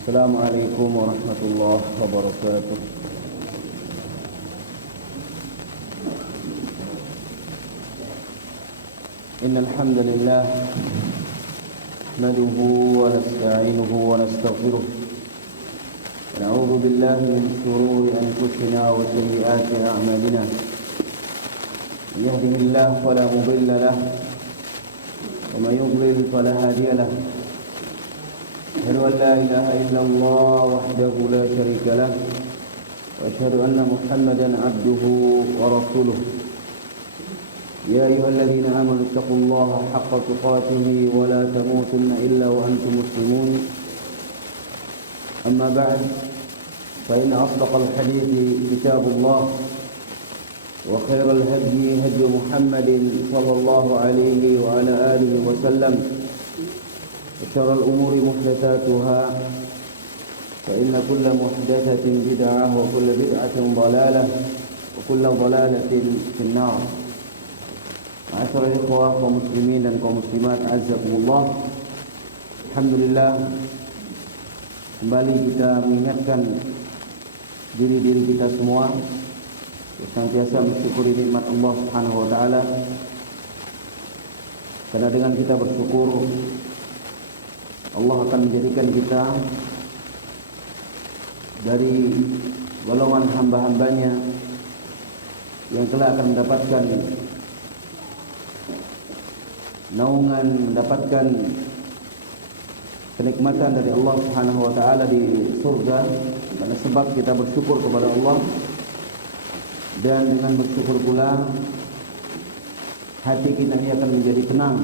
Assalamualaikum warahmatullahi wabarakatuh. Innal hamdalillah nahmaduhu wa nasta'inuhu wa nastaghfiruh. Wa na'udzu billahi min shururi anfusina wa sayyiati a'malina. Man yahdihillahu fala mudilla lahu wa man yudlil fala hadiya lahu. أشهد أن لا إله إلا الله وحده لا شريك له وأشهد أن محمدا عبده ورسوله يا أيها الذين آمنوا اتقوا الله حق تقاته ولا تموتن إلا وأنتم مسلمون أما بعد فإن أصدق الحديث كتاب الله وخير الهدي هدي محمد صلى الله عليه وعلى آله وسلم وشر الأمور محدثاتها فإن كل محدثة بدعة وكل بدعة ضلالة وكل ضلالة في النار. Ma'asyiral ikhwah kaum muslimin dan kaum muslimat azzakumullah. Alhamdulillah, kembali kita mengingatkan diri kita semua senantiasa mensyukuri nikmat Allah Subhanahu wa taala. Karena dengan kita bersyukur, Allah akan menjadikan kita dari golongan hamba-hambanya yang telah akan mendapatkan naungan, mendapatkan kenikmatan dari Allah Subhanahu wa taala di surga karena sebab kita bersyukur kepada Allah. Dan dengan bersyukur pula hati kita ini akan menjadi tenang,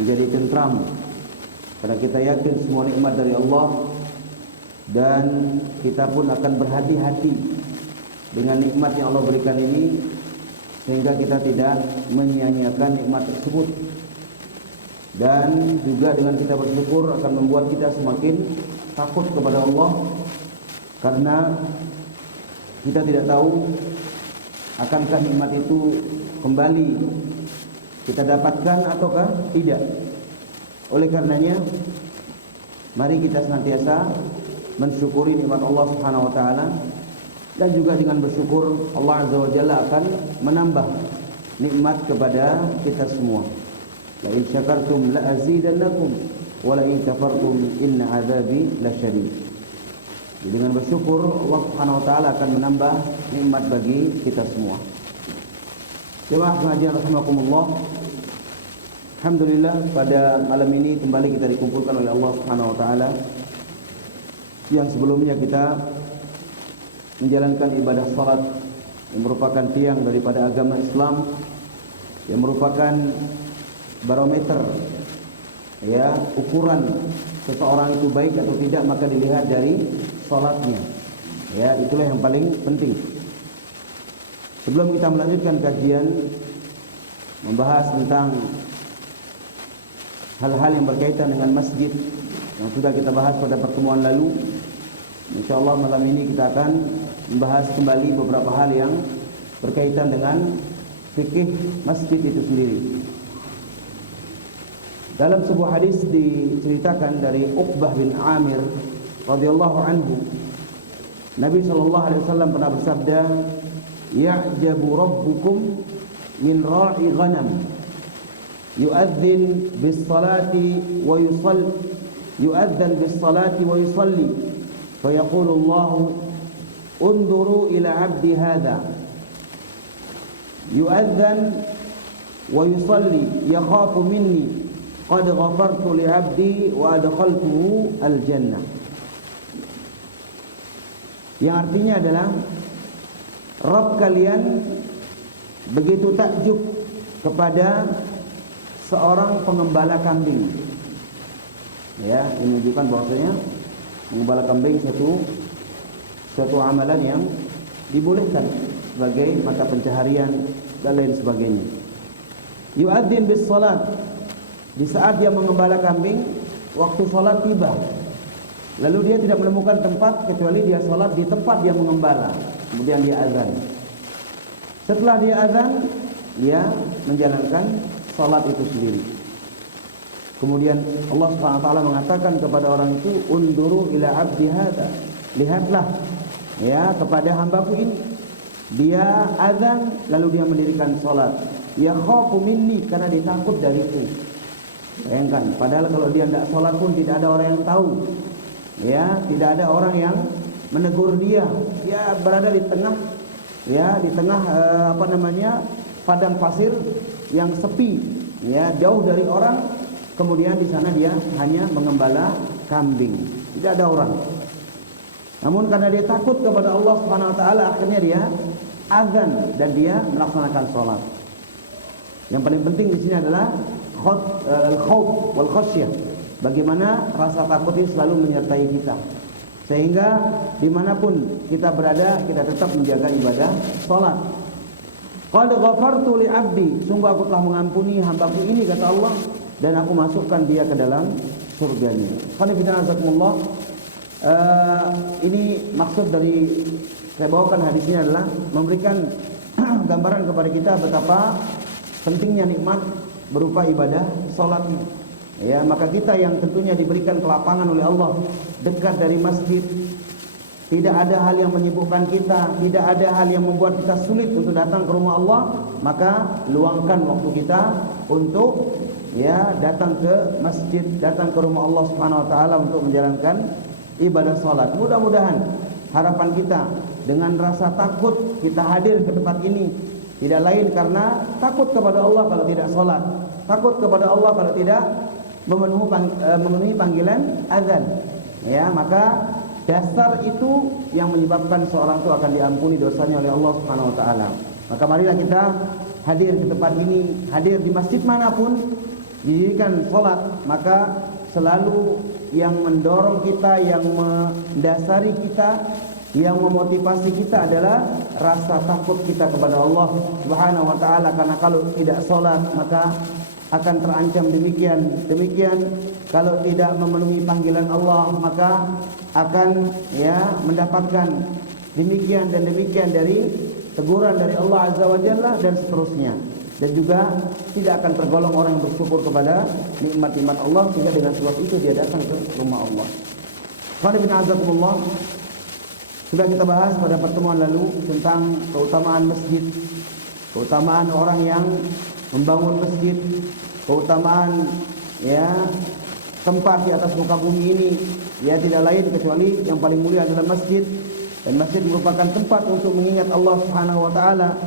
menjadi tentram, karena kita yakin semua nikmat dari Allah, dan kita pun akan berhati-hati dengan nikmat yang Allah berikan ini, sehingga kita tidak menyia-nyiakan nikmat tersebut. Dan juga dengan kita bersyukur akan membuat kita semakin takut kepada Allah, karena kita tidak tahu akankah nikmat itu kembali kita dapatkan ataukah tidak. Oleh karenanya, mari kita senantiasa mensyukuri nikmat Allah Subhanahu wa taala, dan juga dengan bersyukur Allah Azza wa Jalla akan menambah nikmat kepada kita semua. La in syakartum la azidannakum wa la in kafartum inna adzabi lasyadid. Dengan bersyukur Allah Subhanahu wa taala akan menambah nikmat bagi kita semua. Jemaah sekalian rahimakumullah, alhamdulillah pada malam ini kembali kita dikumpulkan oleh Allah Subhanahu wa taala. Yang sebelumnya kita menjalankan ibadah salat yang merupakan tiang daripada agama Islam, yang merupakan barometer, ya, ukuran seseorang itu baik atau tidak maka dilihat dari salatnya. Ya, itulah yang paling penting. Sebelum kita melanjutkan kajian membahas tentang hal-hal yang berkaitan dengan masjid yang sudah kita bahas pada pertemuan lalu, insyaallah malam ini kita akan membahas kembali beberapa hal yang berkaitan dengan fikih masjid itu sendiri. Dalam sebuah hadis diceritakan dari Uqbah bin Amir radhiyallahu anhu, Nabi sallallahu alaihi wasallam pernah bersabda, "Ya'jabu rabbukum min ra'i ghanam yu'adzin bis-salati wa yusalli yu'adzan bis-salati wa yusalli fayaqulu Allah unzuru ila 'abdi hadha yu'adzan wa yusalli yakhafu minni qad ghafartu li 'abdi wa adkhaltuhu al-jannah." Yang artinya adalah, Rabb kalian begitu takjub kepada seorang pengembala kambing. Ya, ini menunjukkan bahwasanya mengembala kambing suatu amalan yang dibolehkan sebagai mata pencaharian dan lain sebagainya. Yu'adzin bis salat, di saat dia mengembala kambing, waktu salat tiba, lalu dia tidak menemukan tempat kecuali dia salat di tempat dia mengembala. Kemudian dia azan. Setelah dia azan, dia menjalankan salat itu sendiri. Kemudian Allah Subhanahu wa taala mengatakan kepada orang itu, unduru ila abdi hada, lihatlah ya kepada hambaku ini, dia azan lalu dia mendirikan salat, ya khafu minni, karena dia takut dariku. Bayangkan, padahal kalau dia tidak salat pun tidak ada orang yang tahu, ya tidak ada orang yang menegur dia. Dia berada di tengah, ya di tengah padang pasir yang sepi, ya jauh dari orang. Kemudian di sana dia hanya mengembala kambing, tidak ada orang. Namun karena dia takut kepada Allah Subhanahu wa taala, akhirnya dia azan dan dia melaksanakan salat. Yang paling penting di sini adalah al-khauf wal khasyah. Bagaimana rasa takut ini selalu menyertai kita, sehingga dimanapun kita berada kita tetap menjaga ibadah salat. Qad ghafartu li 'abdi, sungguh aku telah mengampuni hambaku ini, kata Allah, dan aku masukkan dia ke dalam surganya. Ini maksud dari saya bawakan hadis ini adalah memberikan gambaran kepada kita betapa pentingnya nikmat berupa ibadah salat ini. Ya, maka kita yang tentunya diberikan kelapangan oleh Allah dekat dari masjid, tidak ada hal yang menyibukkan kita, tidak ada hal yang membuat kita sulit untuk datang ke rumah Allah, maka luangkan waktu kita untuk ya datang ke masjid, datang ke rumah Allah Subhanahu wa taala untuk menjalankan ibadah salat. Mudah-mudahan harapan kita dengan rasa takut kita hadir ke tempat ini, tidak lain karena takut kepada Allah kalau tidak salat, takut kepada Allah kalau tidak memenuhi panggilan azan. Ya, maka dasar itu yang menyebabkan seorang itu akan diampuni dosanya oleh Allah Subhanahu wa taala. Maka marilah kita hadir ke tempat ini, hadir di masjid manapun didirikan salat, maka selalu yang mendorong kita, yang mendasari kita, yang memotivasi kita adalah rasa takut kita kepada Allah Subhanahu wa taala, karena kalau tidak salat maka akan terancam demikian kalau tidak memenuhi panggilan Allah maka akan ya mendapatkan demikian dari teguran dari Allah Azza wa Jalla dan seterusnya. Dan juga tidak akan tergolong orang yang bersyukur kepada nikmat-nikmat Allah, sehingga dengan sebab itu dia datang ke rumah Allah. Sudah kita bahas pada pertemuan lalu tentang keutamaan masjid, keutamaan orang yang membangun masjid, keutamaan ya tempat di atas muka bumi ini, ya tidak lain kecuali yang paling mulia adalah masjid. Dan masjid merupakan tempat untuk mengingat Allah Subhanahu wa taala,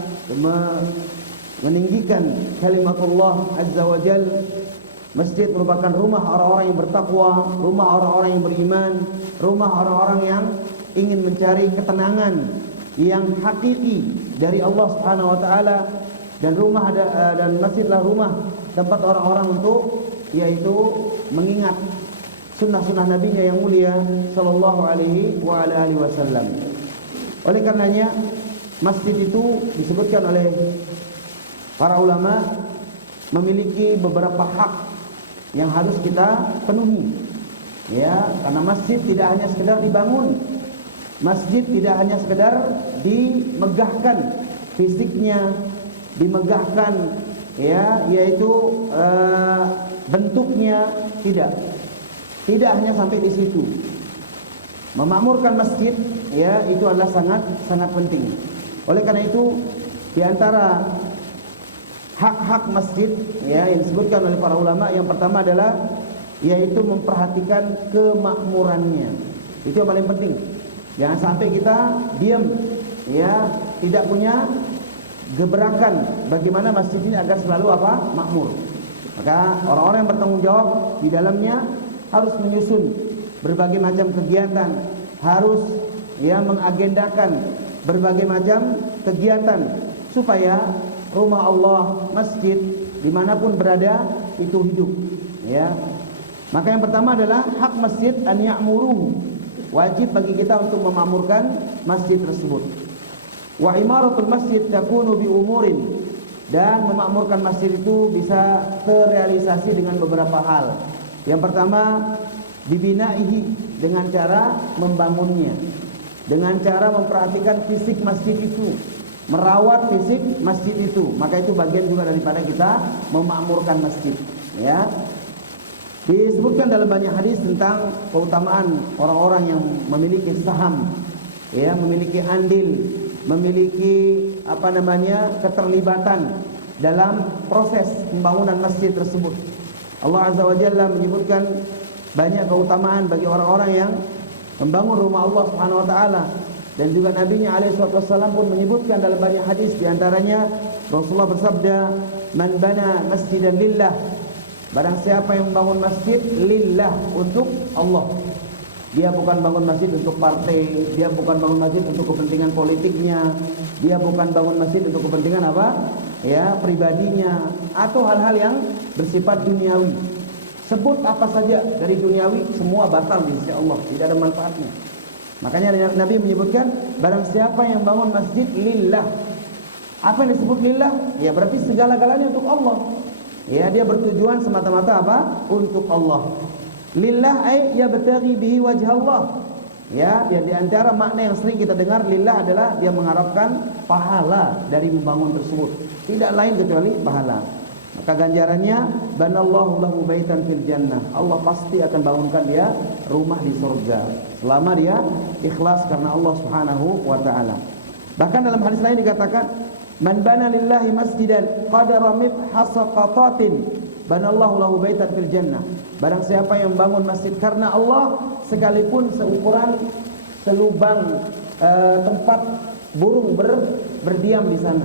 meninggikan kalimatullah Azza wa Jal. Masjid merupakan rumah orang-orang yang bertakwa, rumah orang-orang yang beriman, rumah orang-orang yang ingin mencari ketenangan yang hakiki dari Allah Subhanahu wa taala, dan masjidlah rumah tempat orang-orang untuk yaitu mengingat sunnah-sunnah nabinya yang mulia sallallahu alaihi wasallam. Oleh karenanya masjid itu disebutkan oleh para ulama memiliki beberapa hak yang harus kita penuhi. Ya, karena masjid tidak hanya sekedar dibangun. Masjid tidak hanya sekedar dimegahkan fisiknya, dimegahkan ya, yaitu bentuknya, tidak. Tidak hanya sampai di situ. Memakmurkan masjid ya itu adalah sangat penting. Oleh karena itu di antara hak-hak masjid ya yang disebutkan oleh para ulama, yang pertama adalah yaitu memperhatikan kemakmurannya. Itu yang paling penting. Jangan sampai kita diam ya, tidak punya gebrakan bagaimana masjid ini agar selalu makmur. Maka orang-orang yang bertanggung jawab di dalamnya harus menyusun berbagai macam kegiatan, harus ya mengagendakan berbagai macam kegiatan supaya rumah Allah, masjid dimanapun berada itu hidup ya. Maka yang pertama adalah hak masjid an ya'muruhu. Wajib bagi kita untuk memakmurkan masjid tersebut. Wa imaratul masjid takunu bi umurin, dan memakmurkan masjid itu bisa terrealisasi dengan beberapa hal. Yang pertama, bibinaihi, dengan cara membangunnya, dengan cara memperhatikan fisik masjid itu, merawat fisik masjid itu. Maka itu bagian juga daripada kita memakmurkan masjid ya. Disebutkan dalam banyak hadis tentang keutamaan orang-orang yang memiliki saham, ya, memiliki andil, memiliki keterlibatan dalam proses pembangunan masjid tersebut. Allah Azza wa Jalla menyebutkan banyak keutamaan bagi orang-orang yang membangun rumah Allah Subhanahu wa taala, dan juga Nabi-Nya alaihi wasallam pun menyebutkan dalam banyak hadis, di antaranya Rasulullah bersabda, "Man bana masjidan lillah." Barang siapa yang membangun masjid lillah, untuk Allah. Dia bukan bangun masjid untuk partai, dia bukan bangun masjid untuk kepentingan politiknya, dia bukan bangun masjid untuk kepentingan pribadinya, atau hal-hal yang bersifat duniawi. Sebut apa saja dari duniawi, semua batal di sisi Allah, tidak ada manfaatnya. Makanya Nabi menyebutkan, barang siapa yang bangun masjid lillah. Apa yang disebut lillah? Ya berarti segala-galanya untuk Allah. Ya, dia bertujuan semata-mata untuk Allah. Lillah ay yabtaghi bihi wajh Allah. Ya, di antara makna yang sering kita dengar lillah adalah dia mengharapkan pahala dari membangun tersebut. Tidak lain kecuali pahala. Maka ganjarannya, banallahu lahu baitan fil jannah. Allah pasti akan bangunkan dia rumah di surga selama dia ikhlas karena Allah Subhanahu wa taala. Bahkan dalam hadis lain dikatakan, man bana lillahi masjidan qadara mibhasa qatatin banallahu lahu baitan fil jannah. Barang siapa yang bangun masjid karena Allah, sekalipun seukuran selubang tempat burung berdiam di sana.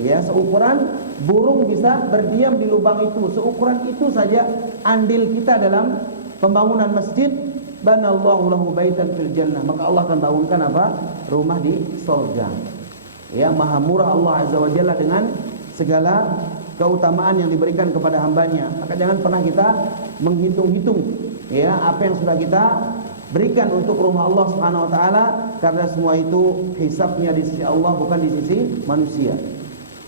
Ya, seukuran burung bisa berdiam di lubang itu, seukuran itu saja andil kita dalam pembangunan masjid, banallahu lahu baitan fil jannah, maka Allah akan bangunkan rumah di surga. Ya, maha murah Allah Azza wa Jalla dengan segala keutamaan yang diberikan kepada hambanya. Maka jangan pernah kita menghitung-hitung ya apa yang sudah kita berikan untuk rumah Allah Subhanahu wa taala, karena semua itu hisabnya di sisi Allah, bukan di sisi manusia.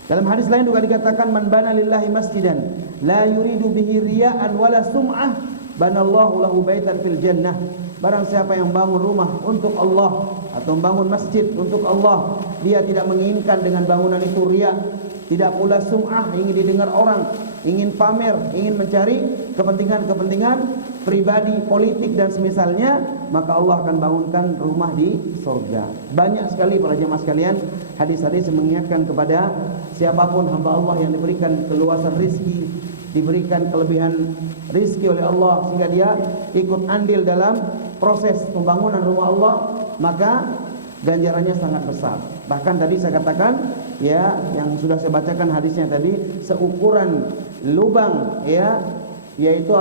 Dalam hadis lain juga dikatakan, man bana lillahi masjidan la yuridu bihi riya'an wala sum'ah banallahu lahu baitan fil jannah. Barang siapa yang bangun rumah untuk Allah atau membangun masjid untuk Allah, dia tidak menginginkan dengan bangunan itu riya, tidak pula sum'ah, ingin didengar orang, ingin pamer, ingin mencari kepentingan-kepentingan pribadi, politik dan semisalnya, maka Allah akan bangunkan rumah di surga. Banyak sekali para jemaah sekalian hadis-hadis yang mengingatkan kepada siapapun hamba Allah yang diberikan keluasan rizki, diberikan kelebihan rizki oleh Allah sehingga dia ikut andil dalam proses pembangunan rumah Allah, maka ganjarannya sangat besar. Bahkan tadi saya katakan ya, yang sudah saya bacakan hadisnya tadi, seukuran lubang ya, yaitu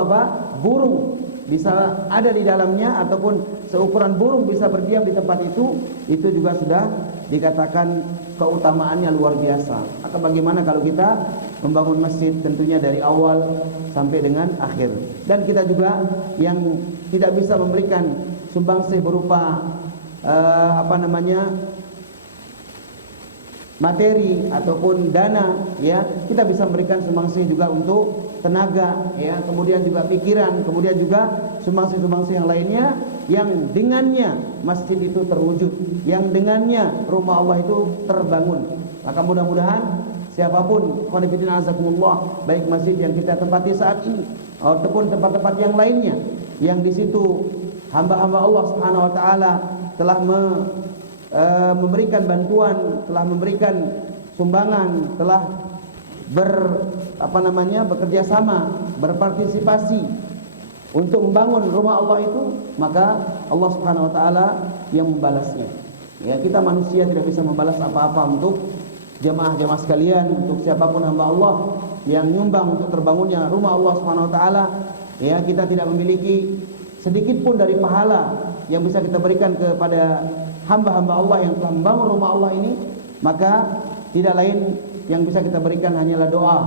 burung bisa ada di dalamnya, ataupun seukuran burung bisa berdiam di tempat itu juga sudah dikatakan keutamaannya luar biasa. Maka bagaimana kalau kita membangun masjid tentunya dari awal sampai dengan akhir. Dan kita juga yang tidak bisa memberikan sumbangsih berupa materi ataupun dana ya, kita bisa memberikan sumbangsih juga untuk tenaga ya, kemudian juga pikiran, kemudian juga sumbangsih-sumbangsih yang lainnya yang dengannya masjid itu terwujud, yang dengannya rumah Allah itu terbangun. Maka mudah-mudahan siapapun qanifidina azakumullah, baik masjid yang kita tempati saat ini ataupun tempat-tempat yang lainnya yang di situ hamba-hamba Allah Subhanahu wa taala telah memberikan bantuan, telah memberikan sumbangan, telah bekerja sama, berpartisipasi untuk membangun rumah Allah itu, maka Allah Subhanahu wa taala yang membalasnya. Ya, kita manusia tidak bisa membalas apa-apa untuk jemaah-jemaah sekalian, untuk siapapun hamba Allah yang nyumbang untuk terbangunnya rumah Allah Subhanahu wa taala. Ya, kita tidak memiliki sedikit pun dari pahala yang bisa kita berikan kepada hamba-hamba Allah yang telah membangun rumah Allah ini, maka tidak lain yang bisa kita berikan hanyalah doa.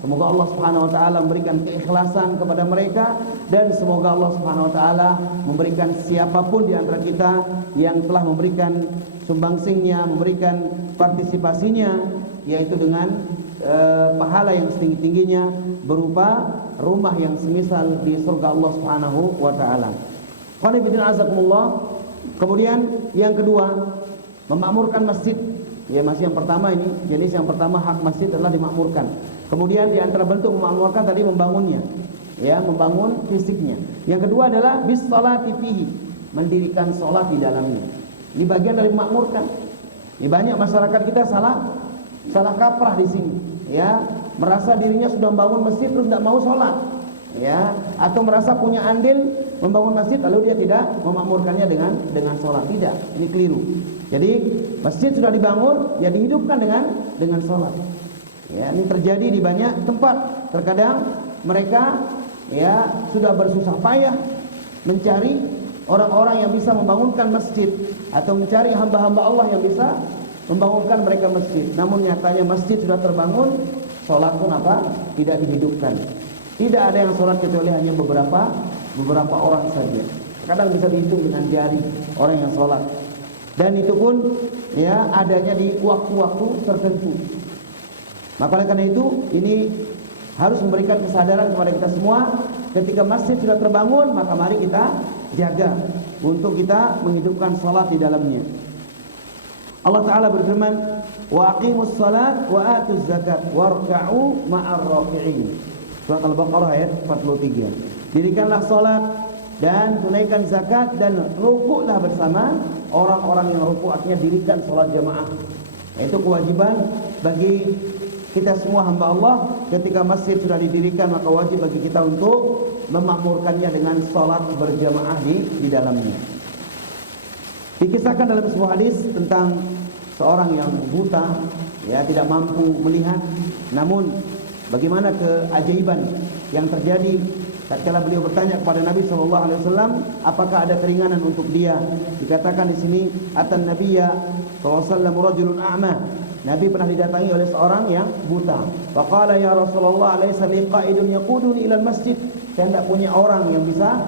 Semoga Allah Subhanahu wa taala memberikan keikhlasan kepada mereka, dan semoga Allah Subhanahu wa taala memberikan siapapun di antara kita yang telah memberikan sumbangsihnya, memberikan partisipasinya, yaitu dengan pahala yang setinggi-tingginya berupa rumah yang semisal di surga Allah Subhanahu wa taala. Qanifidina azakumullah. Kemudian yang kedua, memakmurkan masjid. Ya, masih yang pertama ini, jenis yang pertama hak masjid adalah dimakmurkan. Kemudian di antara bentuk memakmurkan tadi membangunnya. ya, membangun fisiknya. Yang kedua adalah bis salati fihi, mendirikan salat di dalamnya. Ini bagian dari memakmurkan. Ini banyak masyarakat kita salah kaprah di sini, ya, merasa dirinya sudah membangun masjid terus tidak mau sholat, ya, atau merasa punya andil membangun masjid lalu dia tidak memakmurkannya dengan sholat. Tidak, ini keliru. Jadi masjid sudah dibangun, ya dihidupkan dengan sholat. Ya, ini terjadi di banyak tempat. Terkadang mereka, ya, sudah bersusah payah mencari orang-orang yang bisa membangunkan masjid atau mencari hamba-hamba Allah yang bisa membangunkan mereka masjid. Namun nyatanya masjid sudah terbangun, sholat pun apa? Tidak dihidupkan. Tidak ada yang sholat kecuali hanya beberapa orang saja. Kadang bisa dihitung dengan jari orang yang sholat. Dan itu pun, ya, adanya di waktu-waktu tertentu. Maka oleh karena itu ini harus memberikan kesadaran kepada kita semua. Ketika masjid sudah terbangun, maka mari kita jaga untuk kita menghidupkan salat di dalamnya. Allah Ta'ala berfirman, wa aqimus salat wa atuz zakat warka'u ma'ar raki'in. Surat Al-Baqarah ayat 43. Dirikanlah salat dan tunaikan zakat dan rukuklah bersama orang-orang yang rukuk. Artinya dirikan salat jamaah. Itu kewajiban bagi kita semua hamba Allah. Ketika masjid sudah didirikan, maka wajib bagi kita untuk memakmurkannya dengan salat berjamaah di dalamnya. Dikisahkan dalam sebuah hadis tentang seorang yang buta, ya, tidak mampu melihat. Namun bagaimana keajaiban yang terjadi tatkala beliau bertanya kepada Nabi SAW, apakah ada keringanan untuk dia? Dikatakan di sini, atan nabiyya SAW rajulun a'ma. Nabi pernah didatangi oleh seorang yang buta. Faqala ya Rasulullah, alaysa li qa'idun yaquduni ila masjid. Saya tidak punya orang yang bisa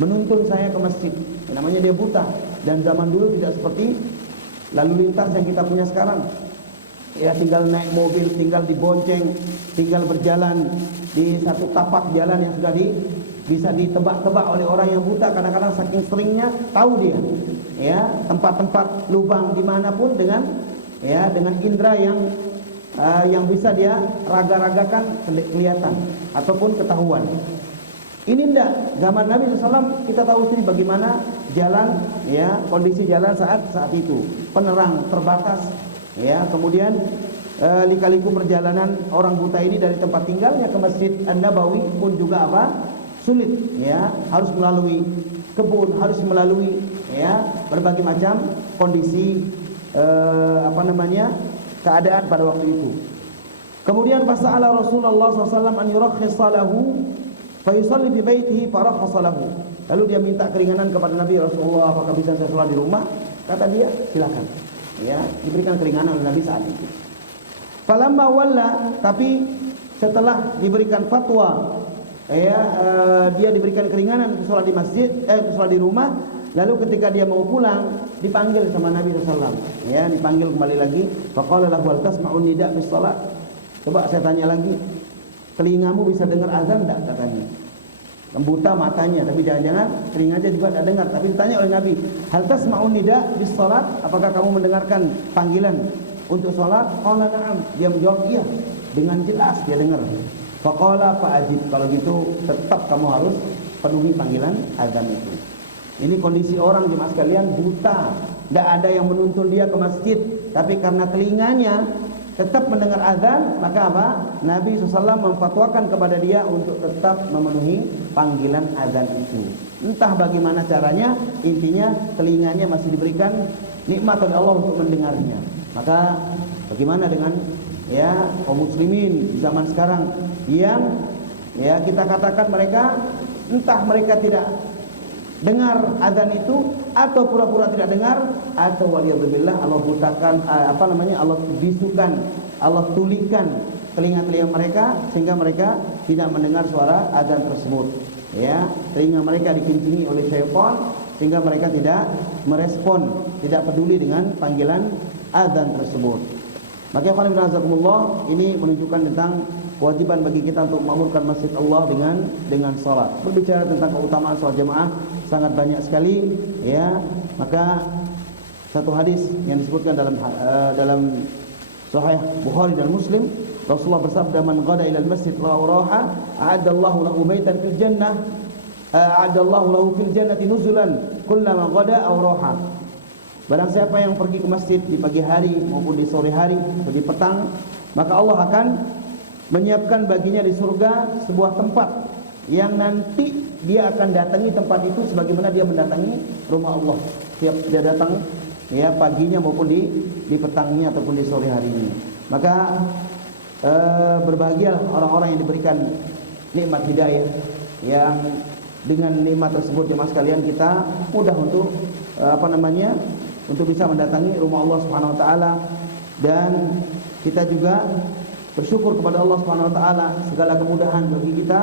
menuntun saya ke masjid. Namanya dia buta. Dan zaman dulu tidak seperti lalu lintas yang kita punya sekarang. Ya, tinggal naik mobil, tinggal dibonceng, tinggal berjalan di satu tapak jalan yang sudah bisa ditebak-tebak oleh orang yang buta. Kadang-kadang saking seringnya tahu dia, ya, tempat-tempat lubang dimanapun dengan indera yang bisa dia raga-ragakan kelihatan ataupun ketahuan. Ini enggak, zaman Nabi SAW kita tahu sendiri bagaimana jalan, ya, kondisi jalan saat itu, penerang terbatas, ya, kemudian lika-liku perjalanan orang buta ini dari tempat tinggalnya ke Masjid An-Nabawi pun juga apa? Sulit, ya, harus melalui kebun, harus melalui, ya, berbagai macam kondisi keadaan pada waktu itu. Kemudian fasa'ala Rasulullah SAW an yurakhkhisa lahu fa yusalli fi baitihi farakhasa lahu. Lalu dia minta keringanan kepada Nabi, Rasulullah, apakah bisa saya sholat di rumah? Kata dia, silakan. Ya, diberikan keringanan oleh Nabi saat itu. Falamma walla, tapi setelah diberikan fatwa, dia diberikan keringanan untuk sholat di masjid, sholat di rumah. Lalu ketika dia mau pulang, dipanggil sama Nabi SAW, ya, dipanggil kembali lagi. Faqala lahu hal tasma'un nida' bis salat. Coba saya tanya lagi, telingamu bisa dengar azan enggak? Katanya. Buta matanya, tapi jangan-jangan telinganya juga tidak dengar. Tapi ditanya oleh Nabi, hal tasma'un nida' bis salat? Apakah kamu mendengarkan panggilan untuk salat? Qala na'am. Dia menjawab iya, dengan jelas dia dengar. Faqala fa'ajib. Kalau gitu tetap kamu harus penuhi panggilan azan itu. Ini kondisi orang jemaah sekalian buta, tidak ada yang menuntun dia ke masjid, tapi karena telinganya tetap mendengar azan, maka apa? Nabi SAW memfatwakan kepada dia untuk tetap memenuhi panggilan azan itu. Entah bagaimana caranya, intinya telinganya masih diberikan nikmat oleh Allah untuk mendengarnya. Maka bagaimana dengan, ya, kaum muslimin di zaman sekarang yang, ya, kita katakan mereka entah mereka tidak dengar azan itu atau pura-pura tidak dengar, atau waliyadzubillah Allah butakan, Allah bisukan, Allah tulikan telinga-telinga mereka sehingga mereka tidak mendengar suara azan tersebut, ya, telinga mereka dikincingi oleh syaitan sehingga mereka tidak merespon, tidak peduli dengan panggilan azan tersebut. Maka ini menunjukkan tentang kewajiban bagi kita untuk memakmurkan masjid Allah dengan salat. Berbicara tentang keutamaan salat jamaah sangat banyak sekali, ya. Maka satu hadis yang disebutkan dalam Sahih Bukhari dan Muslim, Rasulullah bersabda, "Man ghada ila al-masjid raha, a'adallahu lahu baitan fil jannah, a'adallahu lahu fil jannati nuzulan kullama ghada aw raha." Barang siapa yang pergi ke masjid di pagi hari maupun di sore hari atau di petang, maka Allah akan menyiapkan baginya di surga sebuah tempat yang nanti dia akan datangi tempat itu sebagaimana dia mendatangi rumah Allah. Tiap dia datang ya paginya maupun di petangnya ataupun di sore harinya. Maka berbahagialah orang-orang yang diberikan nikmat hidayah, yang dengan nikmat tersebut jemaah sekalian kita mudah untuk untuk bisa mendatangi rumah Allah Subhanahu wa taala, dan kita juga bersyukur kepada Allah Subhanahu wa taala segala kemudahan bagi kita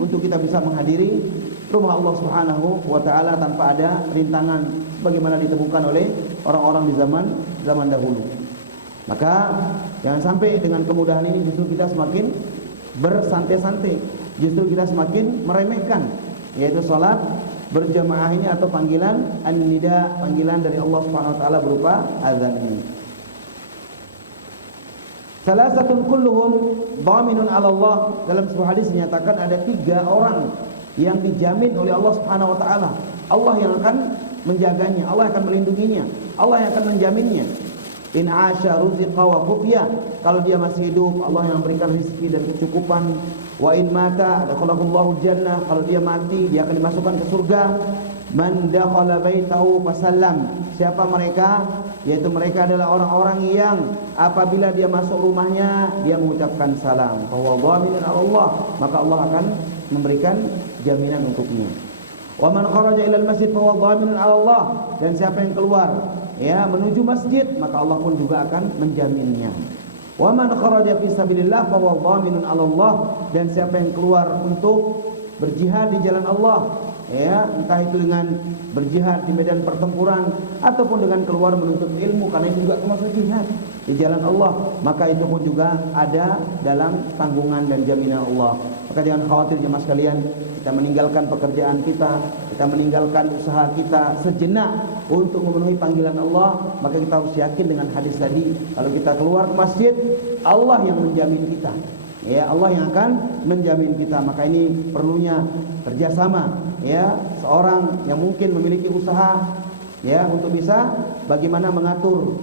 untuk kita bisa menghadiri rumah Allah Subhanahu wa taala tanpa ada rintangan bagaimana ditemukan oleh orang-orang di zaman dahulu. Maka jangan sampai dengan kemudahan ini justru kita semakin bersantai-santai, justru kita semakin meremehkan yaitu salat berjamaah ini atau panggilan an-nida, panggilan dari Allah Subhanahu wa taala berupa azan ini. Salasatun kulluhum dhaminun 'ala Allah. Dalam sebuah hadis dinyatakan ada 3 orang yang dijamin oleh Allah Subhanahu wa taala. Allah yang akan menjaganya, Allah akan melindunginya, Allah yang akan menjaminnya. In 'asha ruziqa wa kufiya. Kalau dia masih hidup, Allah yang memberikan rezeki dan kecukupan. Wa in mata dakhalahullahu jannah. Kalau dia mati, dia akan dimasukkan ke surga. Man dakhala baitahu fasallam. Siapa mereka? Yaitu mereka adalah orang-orang yang apabila dia masuk rumahnya dia mengucapkan salam. Fa huwa dhaminun 'ala Allah, maka Allah akan memberikan jaminan untuknya. Wa man kharaja ila al-masjid fa huwa dhaminun 'ala Allah. Dan siapa yang keluar ya menuju masjid, maka Allah pun juga akan menjaminnya. Wa man kharaja fi sabilillah fa huwa dhaminun 'ala Allah. Dan siapa yang keluar untuk berjihad di jalan Allah, ya entah itu dengan berjihad di medan pertempuran ataupun dengan keluar menuntut ilmu, karena itu juga termasuk jihad di jalan Allah, maka itu pun juga ada dalam tanggungan dan jaminan Allah. Maka jangan khawatir jemaah sekalian, kita meninggalkan pekerjaan kita meninggalkan usaha kita sejenak untuk memenuhi panggilan Allah, maka kita harus yakin dengan hadis tadi, kalau kita keluar ke masjid, Allah yang menjamin kita. Ya, Allah yang akan menjamin kita. Maka ini perlunya kerjasama ya seorang yang mungkin memiliki usaha ya untuk bisa bagaimana mengatur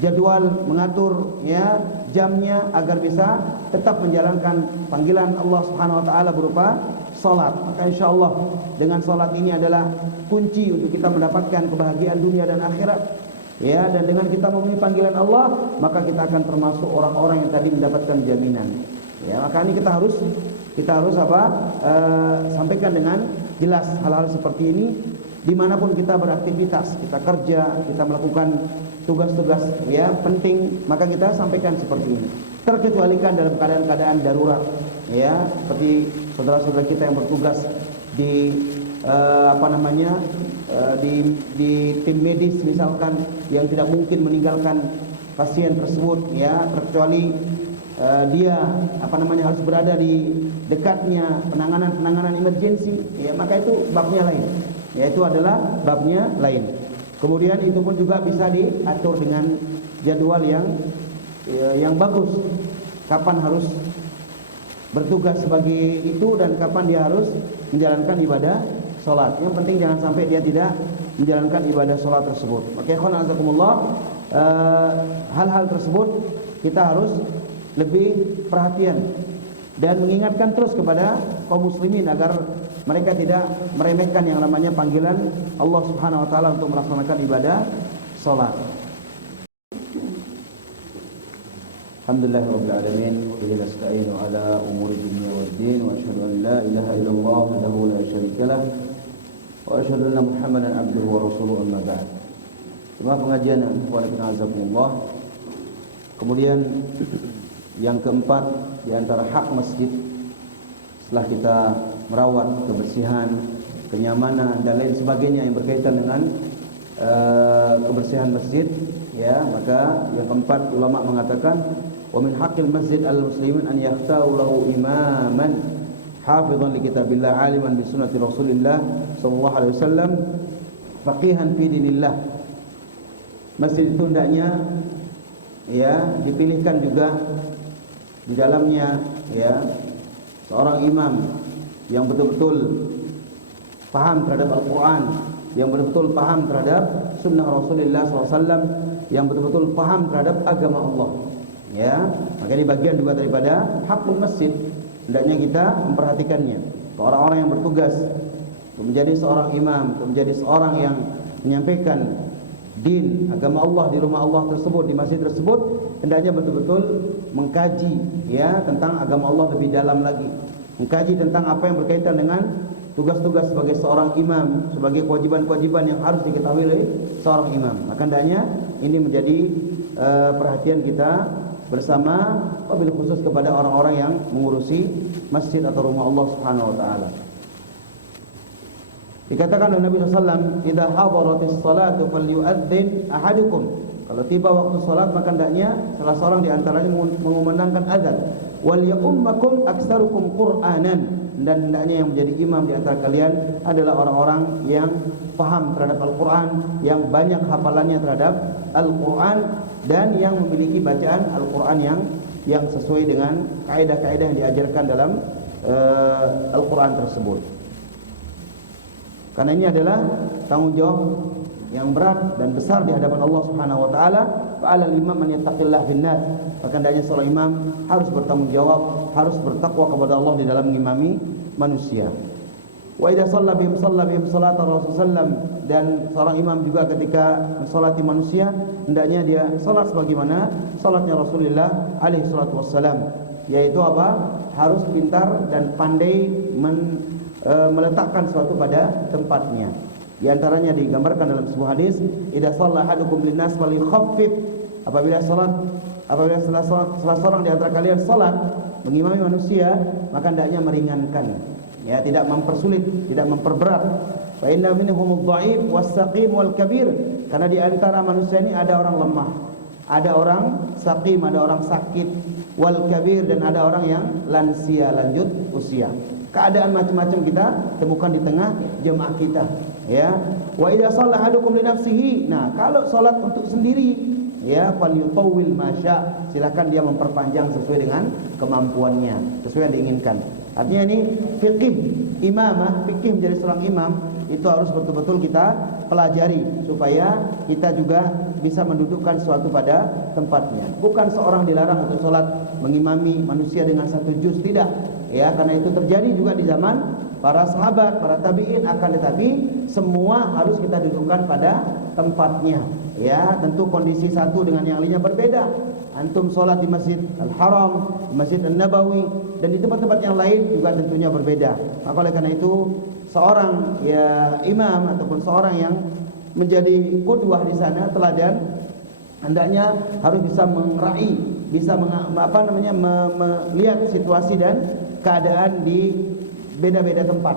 jadwal, mengatur ya jamnya agar bisa tetap menjalankan panggilan Allah Subhanahu wa taala berupa salat. Maka insyaallah dengan salat ini adalah kunci untuk kita mendapatkan kebahagiaan dunia dan akhirat. Ya, dan dengan kita memenuhi panggilan Allah, maka kita akan termasuk orang-orang yang tadi mendapatkan jaminan. Ya, maka ini kita harus sampaikan dengan jelas hal-hal seperti ini dimanapun kita beraktivitas, kita kerja, kita melakukan tugas-tugas ya penting, maka kita sampaikan seperti ini. Terkecualikan dalam keadaan-keadaan darurat, ya seperti saudara-saudara kita yang bertugas di di tim medis misalkan, yang tidak mungkin meninggalkan pasien tersebut, ya terkecuali dia harus berada di dekatnya penanganan emergensi, ya maka itu babnya lain, yaitu adalah babnya lain. Kemudian itu pun juga bisa diatur dengan jadwal yang bagus, kapan harus bertugas sebagai itu dan kapan dia harus menjalankan ibadah salat. Yang penting jangan sampai dia tidak menjalankan ibadah salat tersebut. Maka ikhwan azakumullah, hal-hal tersebut kita harus lebih perhatian dan mengingatkan terus kepada kaum muslimin agar mereka tidak meremehkan yang namanya panggilan Allah Subhanahu wa taala untuk melaksanakan ibadah salat. Alhamdulillahirabbil alamin wa bihi nasta'inu ala umuri dunya waddin wa asyhadu an la ilaha illallah wahdahu la syarika lah wa asyhadu anna Muhammadan abduhu wa rasuluhu, amma ba'd. Jemaah pengajian wa azakumullah. Kemudian yang keempat di antara hak masjid setelah kita merawat kebersihan, kenyamanan dan lain sebagainya yang berkaitan dengan kebersihan masjid, ya maka yang keempat ulama mengatakan wa min haqqil masjid al-muslimin an yakhtaru lahu imaman hafizan li kitabillah aliman bi sunnati Rasulillah sallallahu alaihi wasallam faqihan fi dinillah. Masjid itu hendaknya ya dipilihkan juga di dalamnya ya seorang imam yang betul-betul paham terhadap Al-Quran, yang betul-betul paham terhadap sunnah Rasulullah SAW, yang betul-betul paham terhadap agama Allah. Ya, maka ini bagian juga daripada hakul masjid. Hendaknya kita memperhatikannya. Orang-orang yang bertugas untuk menjadi seorang imam, untuk menjadi seorang yang menyampaikan din agama Allah di rumah Allah tersebut, di masjid tersebut, hendaknya betul-betul mengkaji ya tentang agama Allah lebih dalam lagi, mengkaji tentang apa yang berkaitan dengan tugas-tugas sebagai seorang imam, sebagai kewajiban-kewajiban yang harus diketahui oleh seorang imam. Maka hendaknya ini menjadi perhatian kita bersama, wabil khusus kepada orang-orang yang mengurusi masjid atau rumah Allah Subhanahu wa taala. Dikatakan oleh Nabi SAW, "Idza hadaratis salatu falyu'adzin ahadukum." Kalau tiba waktu salat maka hendaknya salah seorang di antaranya mengumandangkan azan. "Wal ya'ummakum aktsarukum Qur'anan." Dan hendaknya yang menjadi imam di antara kalian adalah orang-orang yang paham terhadap Al-Quran, yang banyak hafalannya terhadap Al-Quran, dan yang memiliki bacaan Al-Quran yang sesuai dengan kaidah-kaidah yang diajarkan dalam Al-Quran tersebut. Karena ini adalah tanggung jawab yang berat dan besar di hadapan Allah Subhanahu wa taala. Fa'alal imam man yattaqillah bin nas. Maka hendaknya seorang imam harus bertanggung jawab, harus bertakwa kepada Allah di dalam mengimami manusia. Wa idza shalla bihim salat Rasulullah, dan seorang imam juga ketika mensolati manusia hendaknya dia salat sebagaimana salatnya Rasulullah alaihi salatu wassalam, yaitu apa? Harus pintar dan pandai meletakkan sesuatu pada tempatnya. Di antaranya digambarkan dalam sebuah hadis, idza shalla ahadukum linnas falyukhaffif. Apabila salah seorang di antara kalian salat mengimami manusia, maka hendaknya meringankan, ya, tidak mempersulit, tidak memperberat. Fa inna minhumudh dha'if was-saqim wal-kabir. Karena di antara manusia ini ada orang lemah, ada orang saqim, ada orang sakit, wal-kabir, dan ada orang yang lansia, lanjut usia. Keadaan macam-macam kita temukan di tengah jemaah kita, ya. Wa idza shalla ahadukum li nafsihi. Nah, kalau salat untuk sendiri, ya, falyutawwil masya, silakan dia memperpanjang sesuai dengan kemampuannya, sesuai yang diinginkan. Artinya ini fikih imamah, fikih menjadi seorang imam itu harus betul-betul kita pelajari supaya kita juga bisa mendudukkan sesuatu pada tempatnya. Bukan seorang dilarang untuk salat mengimami manusia dengan satu juz, tidak. Ya, karena itu terjadi juga di zaman para sahabat, para tabi'in, akan tetapi semua harus kita dudukkan pada tempatnya. Ya, tentu kondisi satu dengan yang lainnya berbeda. Antum sholat di Masjid Al-Haram, di Masjid An-Nabawi, dan di tempat-tempat yang lain juga tentunya berbeda. Maka oleh karena itu seorang ya imam ataupun seorang yang menjadi qudwah di sana, teladan, hendaknya harus bisa meraih, bisa melihat situasi dan keadaan di beda-beda tempat.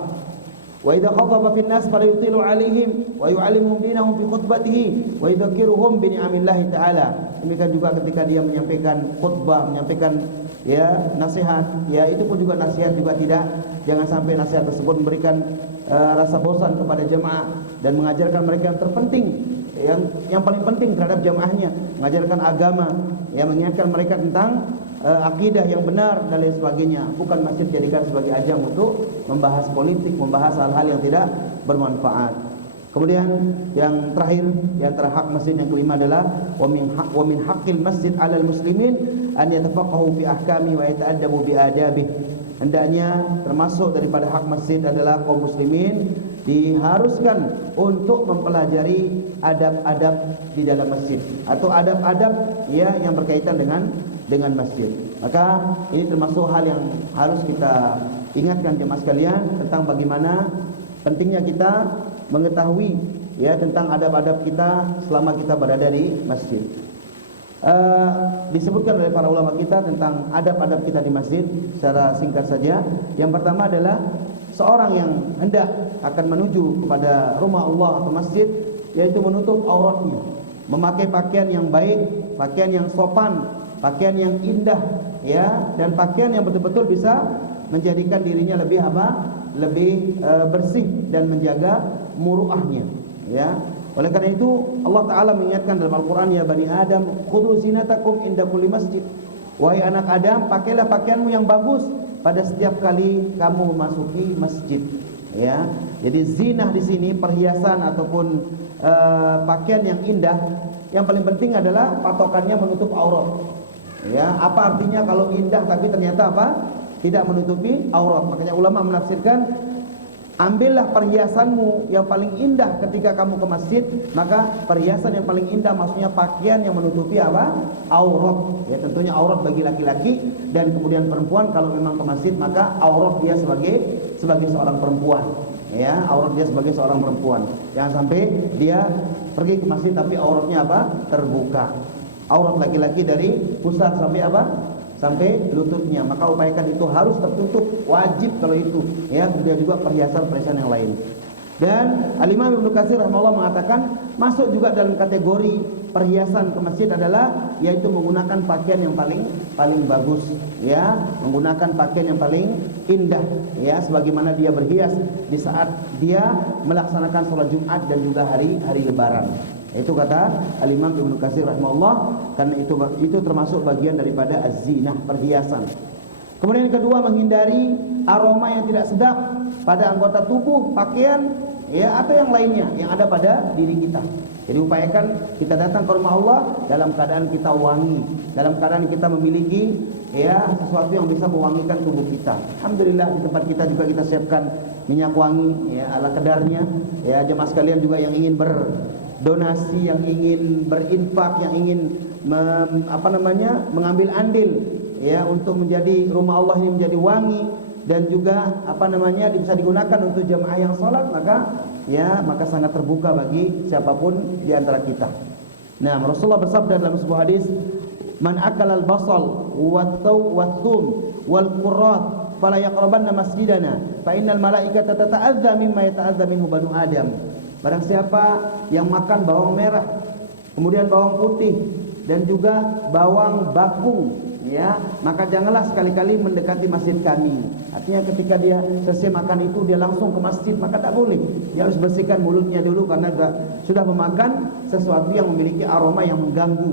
Wa idza khataba fin nas falyutilu alaihim wa yu'allimuhum dinahum fi khutbatihi wa yudhakkiruhum bi ni'amillahi ta'ala. Demikian juga ketika dia menyampaikan khutbah, menyampaikan ya nasihat, ya itu pun juga nasihat juga tidak, jangan sampai nasihat tersebut memberikan rasa bosan kepada jemaah dan mengajarkan mereka yang terpenting, yang paling penting terhadap jemaahnya, mengajarkan agama, ya, mengingatkan mereka tentang akidah yang benar dan lain sebagainya. Bukan masjid jadikan sebagai ajang untuk membahas politik, membahas hal-hal yang tidak bermanfaat. Kemudian yang terakhir di antara hak masjid yang kelima adalah wa min haqqil masjid 'alal muslimin an yatafaqahu fi ahkami wa yata'addabu bi adabih. Hendaknya termasuk daripada hak masjid adalah kaum muslimin diharuskan untuk mempelajari adab-adab di dalam masjid atau adab-adab ya yang berkaitan dengan masjid. Maka ini termasuk hal yang harus kita ingatkan jemaah sekalian tentang bagaimana pentingnya kita mengetahui ya tentang adab-adab kita selama kita berada di masjid. Disebutkan oleh para ulama kita tentang adab-adab kita di masjid secara singkat saja. Yang pertama adalah seorang yang hendak akan menuju kepada rumah Allah atau masjid, yaitu menutup auratnya, memakai pakaian yang baik, pakaian yang sopan, pakaian yang indah, ya, dan pakaian yang betul-betul bisa menjadikan dirinya lebih lebih bersih dan menjaga muruahnya, ya. Oleh karena itu Allah Ta'ala mengingatkan dalam Al-Quran, ya Bani Adam khudhu zinatakum inda kulli masjid. wahai anak Adam, pakailah pakaianmu yang bagus pada setiap kali kamu memasuki masjid. Ya, jadi zinah di sini perhiasan ataupun pakaian yang indah. Yang paling penting adalah patokannya menutup aurat. Ya, apa artinya kalau indah tapi ternyata apa? Tidak menutupi aurat. Makanya ulama menafsirkan, ambillah perhiasanmu yang paling indah ketika kamu ke masjid. Maka perhiasan yang paling indah maksudnya pakaian yang menutupi apa? Aurat. Ya, tentunya aurat bagi laki-laki, dan kemudian perempuan kalau memang ke masjid maka aurat dia sebagai seorang perempuan. Ya, aurat dia sebagai seorang perempuan. Jangan sampai dia pergi ke masjid tapi auratnya apa? Terbuka. Aurat laki-laki dari pusar sampai apa? Sampai lututnya. Maka upayakan itu harus tertutup, wajib kalau itu. Ya, kemudian juga perhiasan-perhiasan yang lain. Dan Al-Imam Ibnu Katsir rahimahullah mengatakan masuk juga dalam kategori perhiasan ke masjid adalah yaitu menggunakan pakaian yang paling bagus, ya, menggunakan pakaian yang paling indah, ya, sebagaimana dia berhias di saat dia melaksanakan sholat Jumat dan juga hari Lebaran. Itu kata Al-Imam Ibnu Katsir rahimahullah, karena itu termasuk bagian daripada az-zinah, perhiasan. Kemudian yang kedua, menghindari aroma yang tidak sedap pada anggota tubuh, pakaian, ya, atau yang lainnya yang ada pada diri kita. Jadi upayakan kita datang ke rumah Allah dalam keadaan kita wangi, dalam keadaan kita memiliki, ya, sesuatu yang bisa mewangikan tubuh kita. Alhamdulillah di tempat kita juga kita siapkan minyak wangi, ya, ala kadarnya. Ya, jemaah sekalian juga yang ingin berdonasi, yang ingin berinfak, yang ingin mengambil andil, ya, untuk menjadi rumah Allah ini menjadi wangi dan juga bisa digunakan untuk jamaah yang sholat, maka sangat terbuka bagi siapapun di antara kita. Nah, Rasulullah bersabda dalam sebuah hadis, "Man akala al-basal wat-thum wal-qurrat fala yaqrabanna masjidana fa innal malaikata tata'adza mimma yata'adza minhu banu Adam." Barang siapa yang makan bawang merah, kemudian bawang putih dan juga bawang bakung, ya, maka janganlah sekali-kali mendekati masjid kami. Artinya ketika dia selesai makan itu dia langsung ke masjid, maka tak boleh. Dia harus bersihkan mulutnya dulu karena sudah memakan sesuatu yang memiliki aroma yang mengganggu,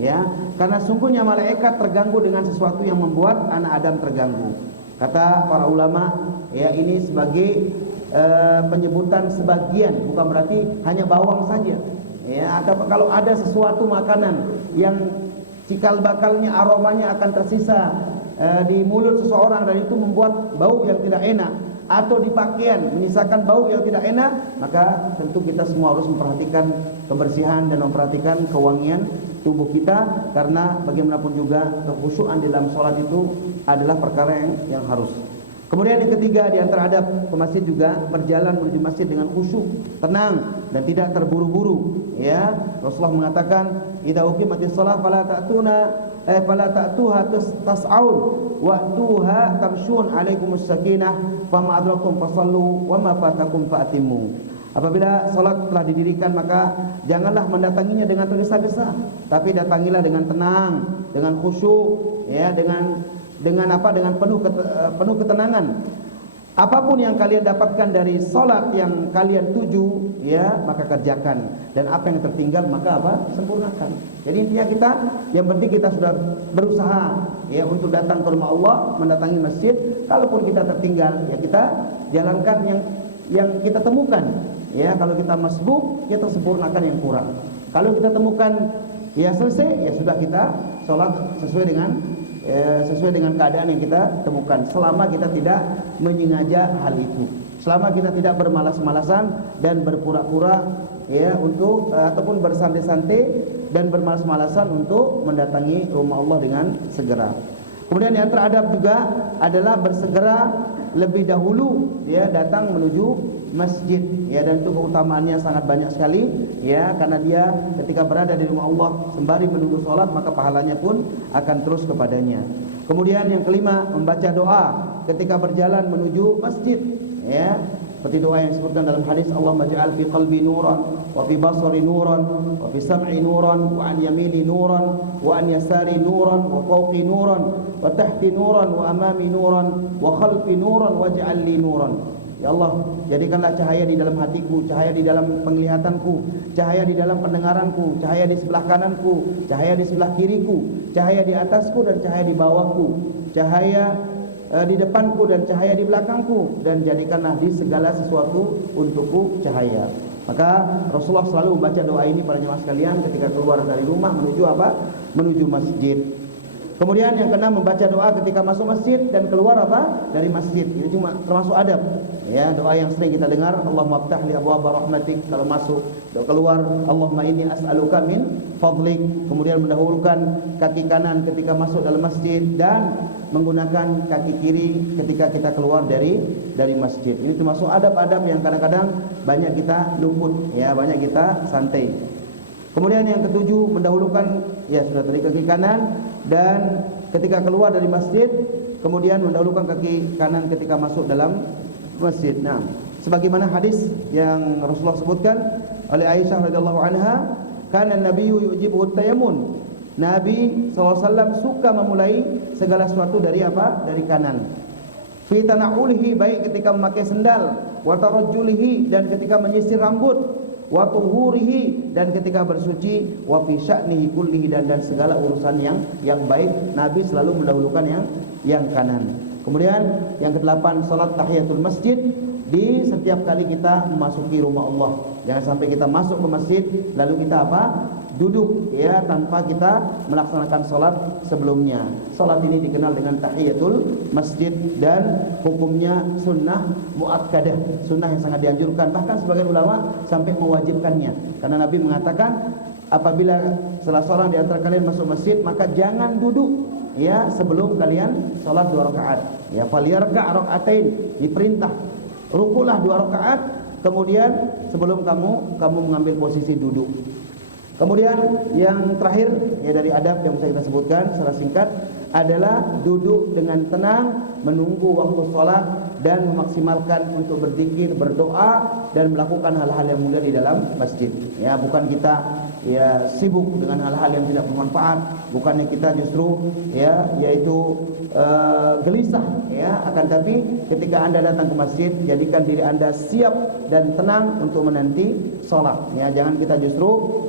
ya. Karena sungguhnya malaikat terganggu dengan sesuatu yang membuat anak Adam terganggu. Kata para ulama, ya, ini sebagai penyebutan sebagian, bukan berarti hanya bawang saja. Ya, kalau ada sesuatu makanan yang cikal bakalnya aromanya akan tersisa di mulut seseorang dan itu membuat bau yang tidak enak, atau di pakaian menyisakan bau yang tidak enak, maka tentu kita semua harus memperhatikan kebersihan dan memperhatikan kewangian tubuh kita, karena bagaimanapun juga kekhusyuan di dalam sholat itu adalah perkara yang harus. Kemudian yang ketiga, di antara adab ke masjid juga berjalan menuju masjid dengan khusyuk, tenang dan tidak terburu-buru. Ya, Rasulullah mengatakan, "Idza uqimatis shalah fala ta'tuha tas'aun wa'tuha tamshun 'alaikumus sakinah fama adrakum fasallu wa ma fatakum fa'timmu." Apabila salat telah didirikan, maka janganlah mendatanginya dengan tergesa-gesa, tapi datangilah dengan tenang, dengan khusyuk, ya, dengan penuh ketenangan. Apapun yang kalian dapatkan dari salat yang kalian tuju, ya, maka kerjakan, dan apa yang tertinggal maka sempurnakan. Jadi intinya kita, yang penting kita sudah berusaha, ya, untuk datang ke rumah Allah, mendatangi masjid. Kalaupun kita tertinggal, ya, kita jalankan yang kita temukan. Ya, kalau kita masbuk, kita sempurnakan yang kurang. Kalau kita temukan, ya, selesai, ya sudah, kita salat sesuai dengan keadaan yang kita temukan, selama kita tidak menyengaja hal itu, selama kita tidak bermalas-malasan dan berpura-pura, ya, ataupun bersantai-santai dan bermalas-malasan untuk mendatangi rumah Allah dengan segera. Kemudian yang teradab juga adalah bersegera lebih dahulu, ya, datang menuju masjid, ya, dan itu keutamaannya sangat banyak sekali, ya, karena dia ketika berada di rumah Allah sembari menunggu sholat, maka pahalanya pun akan terus kepadanya. Kemudian yang kelima, membaca doa ketika berjalan menuju masjid, ya, seperti doa yang disebutkan dalam hadis, Allahumma ja'al fi qalbi nuran wa fi basari nuran wa fi sam'i nuran wa an yamini nuran wa an yasari nuran wa fawqi nuran wa tahti nuran wa amami nuran wa khalfi nuran waj'al li nuran. Ya Allah, jadikanlah cahaya di dalam hatiku, cahaya di dalam penglihatanku, cahaya di dalam pendengaranku, cahaya di sebelah kananku, cahaya di sebelah kiriku, cahaya di atasku dan cahaya di bawahku, cahaya di depanku dan cahaya di belakangku, dan jadikanlah di segala sesuatu untukku cahaya. Maka Rasulullah selalu membaca doa ini para jemaah sekalian ketika keluar dari rumah menuju apa? Menuju masjid. Kemudian yang keenam, membaca doa ketika masuk masjid dan keluar apa? Dari masjid. Ini cuma termasuk adab. Ya, doa yang sering kita dengar, Allahumma aftah li abwaaba rahmatik kalau masuk, keluar Allahumma inni as'aluka min fadlik. Kemudian mendahulukan kaki kanan ketika masuk dalam masjid dan menggunakan kaki kiri ketika kita keluar dari masjid. Ini termasuk adab-adab yang kadang-kadang banyak kita luput, ya, banyak kita santai. Kemudian yang ketujuh, mendahulukan, ya sudah tadi, kaki kanan dan ketika keluar dari masjid, kemudian mendahulukan kaki kanan ketika masuk dalam masjid. Nah, sebagaimana hadis yang Rasulullah sebutkan oleh Aisyah radhiyallahu anha, kana nabiyyu yujibuhu tayammun. Nabi SAW suka memulai segala sesuatu dari apa? Dari kanan. Fi tana'ulihi, baik ketika memakai sendal, wa tarajjulihi, dan ketika menyisir rambut, wa tuhurihi, dan ketika bersuci, wa fi sya'nihi kullihi, dan segala urusan yang baik Nabi selalu mendahulukan yang kanan. Kemudian yang kedelapan, salat tahiyatul masjid di setiap kali kita memasuki rumah Allah. Jangan sampai kita masuk ke masjid lalu kita apa? Duduk, ya, tanpa kita melaksanakan salat sebelumnya. Salat ini dikenal dengan tahiyatul masjid dan hukumnya sunnah muakkadah, sunnah yang sangat dianjurkan. Bahkan sebagian ulama sampai mewajibkannya, karena Nabi mengatakan apabila salah seorang di antara kalian masuk masjid, maka jangan duduk, ya, sebelum kalian salat 2 rakaat. Ya, falyarka' raka'atain, diperintah rukulah 2 rakaat, kemudian sebelum kamu mengambil posisi duduk. Kemudian yang terakhir, ya, dari adab yang bisa kita sebutkan secara singkat adalah duduk dengan tenang menunggu waktu sholat dan memaksimalkan untuk berzikir, berdoa, dan melakukan hal-hal yang mulia di dalam masjid. Ya, bukan kita, ya, sibuk dengan hal-hal yang tidak bermanfaat, bukannya kita justru, ya, yaitu gelisah, ya. Akan tapi ketika Anda datang ke masjid, jadikan diri Anda siap dan tenang untuk menanti sholat. Ya, jangan kita justru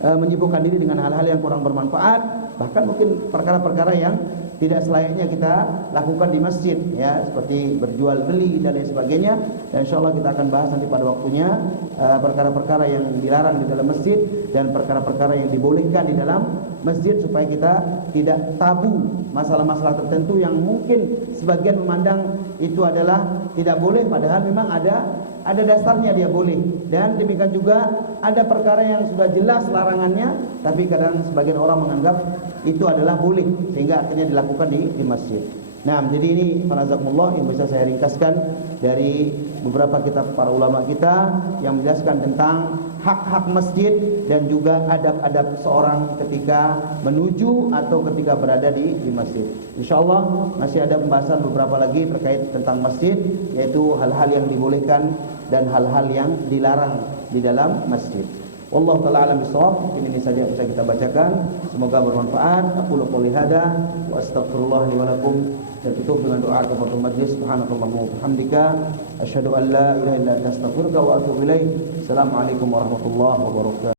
menyibukkan diri dengan hal-hal yang kurang bermanfaat, bahkan mungkin perkara-perkara yang tidak selayaknya kita lakukan di masjid, ya, seperti berjual beli dan lain sebagainya. Dan insyaallah kita akan bahas nanti pada waktunya perkara-perkara yang dilarang di dalam masjid dan perkara-perkara yang dibolehkan di dalam masjid, supaya kita tidak tabu masalah-masalah tertentu yang mungkin sebagian memandang itu adalah tidak boleh, padahal memang ada dasarnya dia boleh. Dan demikian juga ada perkara yang sudah jelas larangannya, tapi kadang sebagian orang menganggap itu adalah boleh, sehingga akhirnya dilakukan di masjid. Nah, jadi ini fanazakumullah yang bisa saya ringkaskan dari beberapa kitab para ulama kita yang menjelaskan tentang hak-hak masjid dan juga adab-adab seorang ketika menuju atau ketika berada di masjid. InsyaAllah masih ada pembahasan beberapa lagi terkait tentang masjid, yaitu hal-hal yang dibolehkan dan hal-hal yang dilarang di dalam masjid. Wallahu ta'ala alam bisawab. Ini saja yang bisa kita bacakan, semoga bermanfaat. Aqulu qouli hadza wa astaghfirullah li wa lakum. Dan tutup dengan doa kafaratul majlis. Subhanakallahumma wa bihamdika asyhadu an la ilaha illa anta astaghfiruka wa atubu ilaik. Assalamualaikum warahmatullahi wabarakatuh.